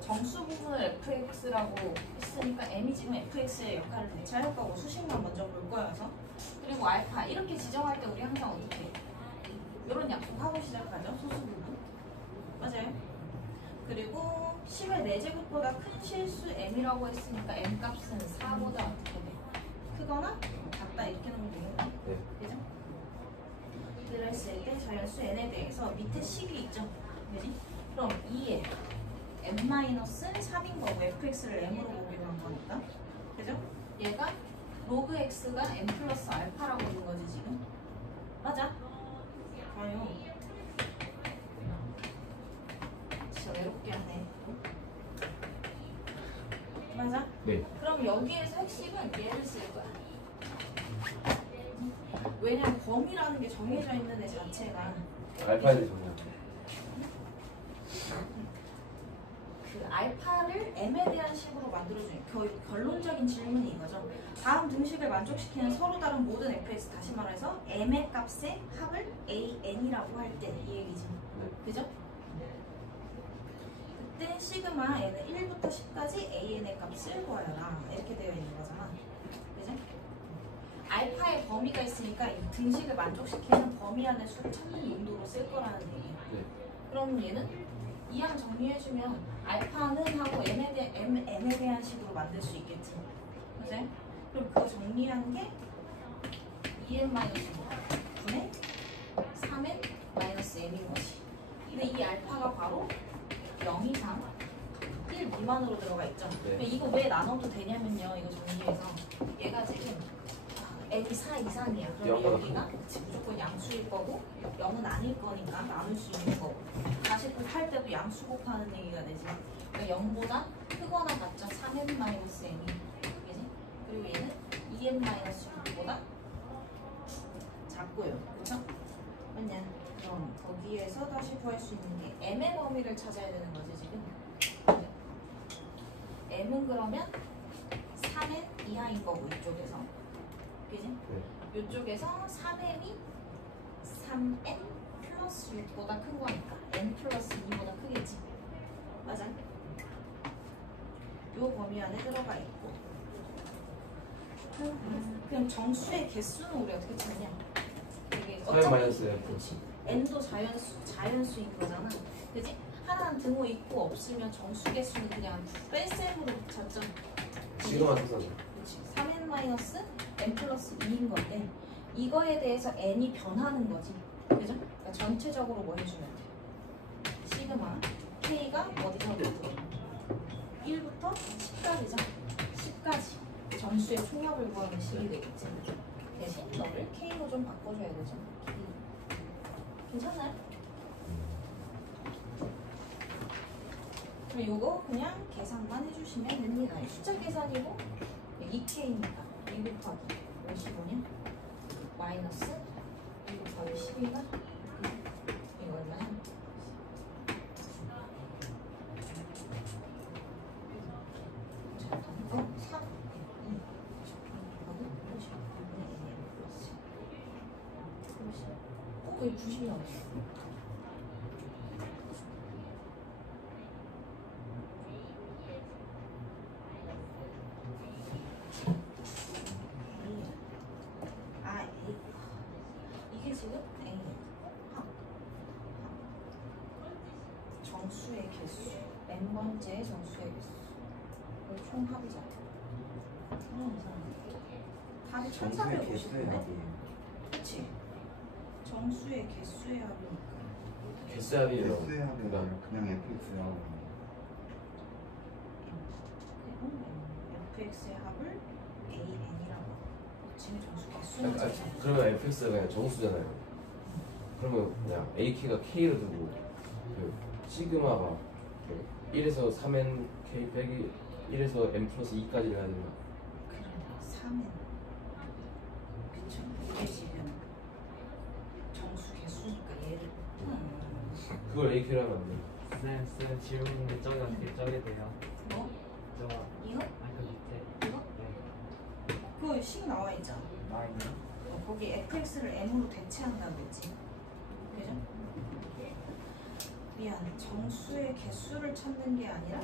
정수 부분을 fx라고 했으니까 m이 지금 fx의 역할을 대체할 거고 수식만 먼저 볼 거여서 그리고 알파 이렇게 지정할 때 우리 항상 어떻게 해? 이런 약속하고 시작하죠? 소수 부분 맞아요? 그리고 10의 4제곱보다 큰 실수 m이라고 했으니까 m 값은 4보다 어떻게 돼? 크거나 같다 이렇게 놓으면 되겠네. 네. 그죠? 그랬을 때 자연수 n에 대해서 밑에 식이 있죠? 그지? 그럼 2에 m-3인 거고 fx를 m으로 보기로 한 거니까 그죠? 얘가 로그 x가 m 플러스 알파라고 본 거지 지금? 맞아? 좋아요. 진짜 외롭게 하네. 맞아? 네. 그럼 여기에서 핵심은 얘를 쓸 거야. 왜냐면 범위라는 게 정해져 있는 애 자체가 알파에 정리합니다. 그 알파를 m에 대한 식으로 만들어주는 결론적인 질문이 이거죠. 다음 등식을 만족시키는 서로 다른 모든 fx 다시 말해서 m의 값의 합을 an이라고 할 때 이 얘기지. 그죠? 그때 시그마 n은 1부터 10까지 an의 값을 구하여라 이렇게 되어 있는 거잖아. 그죠? 알파의 범위가 있으니까 이 등식을 만족시키는 범위 안의 수를 찾는 용도로 쓸 거라는 얘기야. 네. 그럼 얘는 이항 정리해주면 알파는 하고 m에 대한 식으로 만들 수 있겠지. 그죠? 그럼 그거 정리하는 게 2n-분의 3n-m인 거지. 근데 이 알파가 바로 0 이상 1 미만으로 들어가 있죠. 네. 이거 왜 나눠도 되냐면요. 이거 정리해서 얘가 지금 n이 4 이상이야. 그럼 여기가 무조건 양수일 거고 0은 아닐 거니까 나눌 수 있는 거고 49할 때도 양수 곱하는 얘기가 되지. 그러니까 0보다 크거나 같죠. 3n-m이 그지? 그리고 얘는 2n-6보다 작고요. 그쵸? 맞냐? 그럼 거기에서 다시 구할 수 있는 게 m의 범위를 찾아야 되는 거지 지금. m은 그러면 3n 이하인 거고 이쪽에서. 그지? 네. 이쪽에서 3n이 3n 플러스 6보다 큰 거니까 n 플러스 2보다 크겠지. 맞아? 요 범위 안에 들어가 있고 그럼 정수의 개수는 우리 어떻게 찾냐? 이게 3n-f. 그렇지. n도 자연수인 거잖아. 그지? 하나는 등호 있고 없으면 정수 개수는 그냥 뺄셈으로 찾죠. 시그마 사선. 그렇지. 3n-n 플러스 2인 건데 이거에 대해서 n이 변하는 거지. 그죠? 그러니까 전체적으로 뭐 해주면 돼? 시그마 k가 어디서부터? 1부터 10까지죠. 10까지 정수의 총합을 구하는 식이 되겠지. 대신 너를 k로 좀 바꿔줘야 되죠. k. 괜찮나요? 그럼 요거 그냥 계산만 해주시면 됩니다. 숫자 계산이고 2K니까 2 곱하기 55냐? 마이너스 2 곱하기 12가 이거 얼마야? 어? 3 거의 90이 나왔어. 이게 지금 A 정수의 개수 n번째 정수의 개수 이거 총 합이잖아. 답이 정수의 개수의 1450인데? 합이에요. 그치? 정수의 개수의 합이니까 개수합이에요. 개수의 합이 그러니까 아니라 그냥 fx의 합이에요. fx의 합을 an이라고 지금 정수 개수는 아, 그러면 fx가 그냥 정수잖아요. 그러면 그냥 ak가 k로 두고 그 시그마가 그 1에서 3n k 빼기 1에서 n 플러스 2까지 가야 되나? 그래 3은 그쵸 이게 지금 정수 개수니까 얘를 그걸 ak로 하면 안 돼. 쌤 질문인데 저기 어떻게 저게 돼요? 뭐? 저 이거? 아까 밑에 이거? 네. 그거 식 나와 있잖아 마이너스 거기 fx를 n으로 대체한다고 했지 그죠? 미안 정수의 개수를 찾는 게 아니라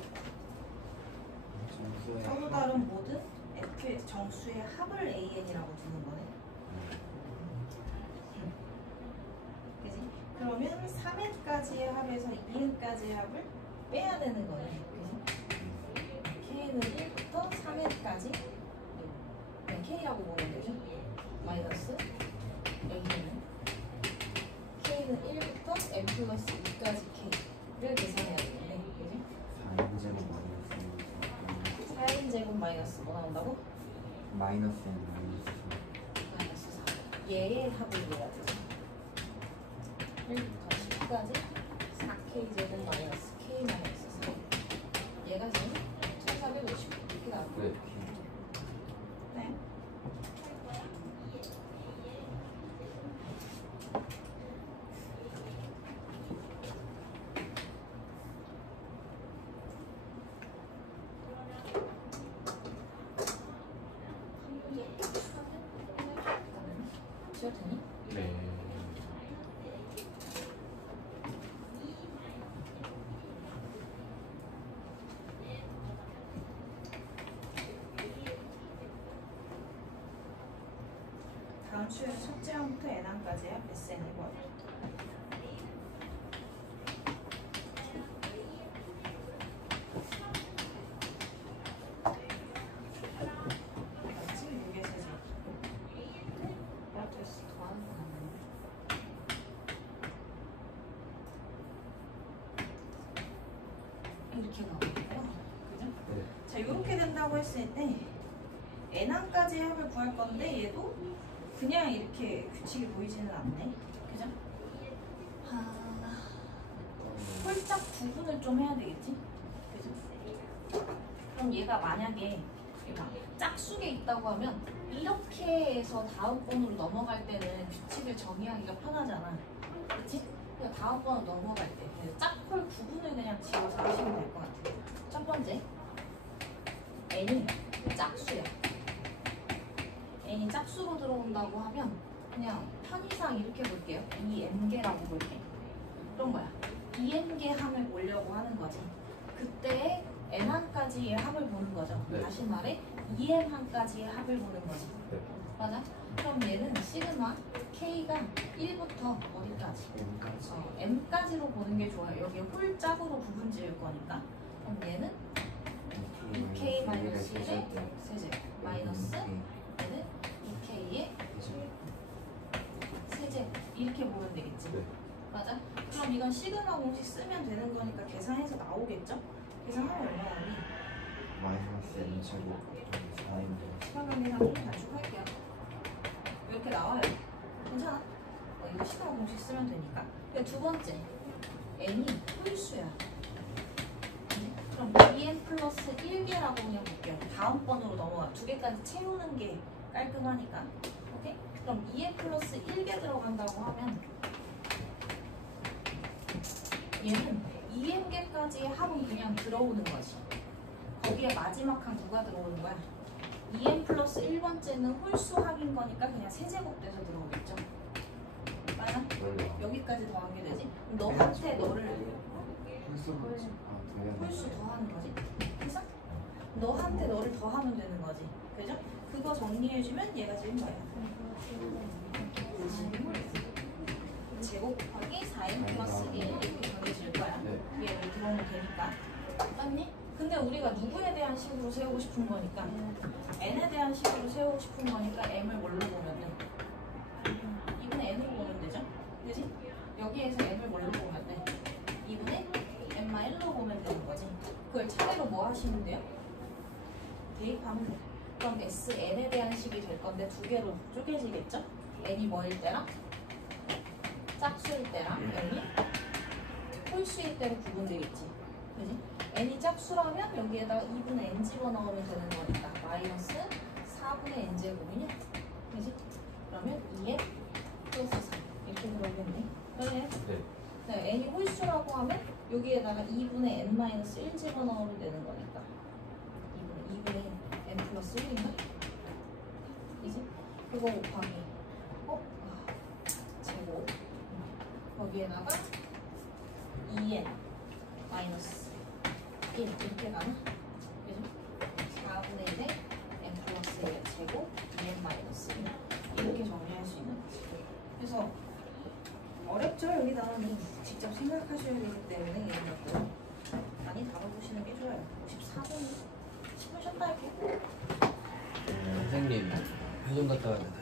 정수의 서로 다른 모든 f 정수의 합을 an이라고 두는 거네 그지? 그러면 3n까지의 합에서 2n까지의 합을 빼야 되는 거네 그지? k는 1부터 3n까지 그냥 k라고 보면 되죠? 마이너스 여기는 k는 1부터 n 플러스 2까지 k를 계산해야 되는데 그지? 4인제곱 마이너스 4n제곱 마이너스 뭐 나온다고? 마이너스 n 마이너스 마이너스 4 얘의 합을 내야 되죠 1부터 10까지 4k제곱 마이너스 k 마이너스 4 얘가 지금 1450 이렇게 나오고 네. 네. 지워도 되니? 네. 다음 수의 첫째 항부터 n항까지의 합 SN이 뭐야? 맞지? 6의 세제 플러스 더하는 거 이렇게 나오고요 그죠? 네. 자 이렇게 된다고 했을 때 n항까지의 합을 구할 건데 얘도 그냥 이렇게 규칙이 보이지는 않네 그죠? 홀짝 구분을 좀 해야 되겠지? 그죠? 그럼 얘가 만약에 얘가 짝수에 있다고 하면 이렇게 해서 다음번으로 넘어갈 때는 규칙을 정의하기가 편하잖아 그치? 그러니까 다음번으로 넘어갈 때 그래서 짝홀 구분을 그냥 지어서 하시면 될 것 같아요 첫 번째 n이 짝수야 n이 짝수로 들어온다고 하면 그냥 편의상 이렇게 볼게요 2n개라고 볼게 그럼 뭐야? 2n개 함을 보려고 하는 거지 그때 n항까지의 합을 보는 거죠 네. 다시 말해 2n항까지의 합을 보는 거지 네. 맞아? 그럼 얘는 시그마 k가 1부터 어디까지? n까지 m까지로 보는 게 좋아요 여기 홀짝으로 부분 지을 거니까 그럼 얘는 2k 마이너스 1의 세제 마이너스 얘는 2k의 세제 이렇게 보면 되겠지 네. 맞아? 그럼 이건 시그마 공식 쓰면 되는 거니까 계산해서 나오겠죠? 계산하면 얼마 나오니? 마이너스 n 제곱 4인제 시그마 계산 좀 단축할게요 이렇게 나와요 괜찮아? 이거 시그마 공식 쓰면 되니까 두 번째 n이 홀수야 그럼 2n 플러스 1개라고 그냥 볼게요. 다음 번으로 넘어가. 2개까지 채우는 게 깔끔하니까. 오케이? 그럼 2n 플러스 1개 들어간다고 하면 얘는 2n개까지의 합은 그냥 들어오는 거지. 거기에 마지막 항 누가 들어오는 거야? 2n 플러스 1번째는 홀수 합인 거니까 그냥 세제곱돼서 들어오겠죠. 맞아? 그러네요. 여기까지 더한 게 되지? 너한테 너를 홀수 돼야 홀수 더하는 거지. 그래서 너한테 너를 더하면 되는 거지. 그죠? 그거 정리해주면 얘가 지금 뭐야? 제곱 곱하기 4n 플러스 1 이렇게 정해질 거야. 네. 얘를 들어오면 되니까. 맞니? 근데 우리가 누구에 대한 식으로 세우고 싶은 거니까 n에 대한 식으로 세우고 싶은 거니까 m을 뭘로 보면 돼? 2분의 n으로 보면 되죠? 그지? 여기에서 n을 뭘로 보면 돼? 2분의 n-1로 보면 되는 거지. 그걸 차례로 뭐 하시면 돼요? 대입하면 돼. 그럼 SN에 대한 식이 될 건데 두 개로 쪼개지겠죠? n이 뭐일 때랑 짝수일 때랑 n이 홀수일 때로 구분되겠지. 그지? n이 짝수라면 여기에다가 2분의 n 집어넣으면 되는 거니까 마이너스 4분의 n 제곱이냐? 그지? 그러면 2n 플러스 3 이렇게 들어오겠네. 그래? 네. 네, n이 홀수라고 하면 여기에다가 2분의 n-1 집어넣으면 되는 거니까 2분의 n 플러스 1인가? 그지? 그거 곱하기 제곱 거기에다가 2n 마이너스 1 이렇게 가나? 그죠? 4분의 1에 n 플러스 1 제곱 2n 마이너스 1 이렇게 정리할 수 있는 거지. 그래서 어렵죠? 여기 나오니 직접 생각하셔야 되기 때문에 이런 것들 많이 다뤄보시는 게 좋아요. 54분 쉬셨다 할게요. 선생님, 회전 갔다 와야 되나?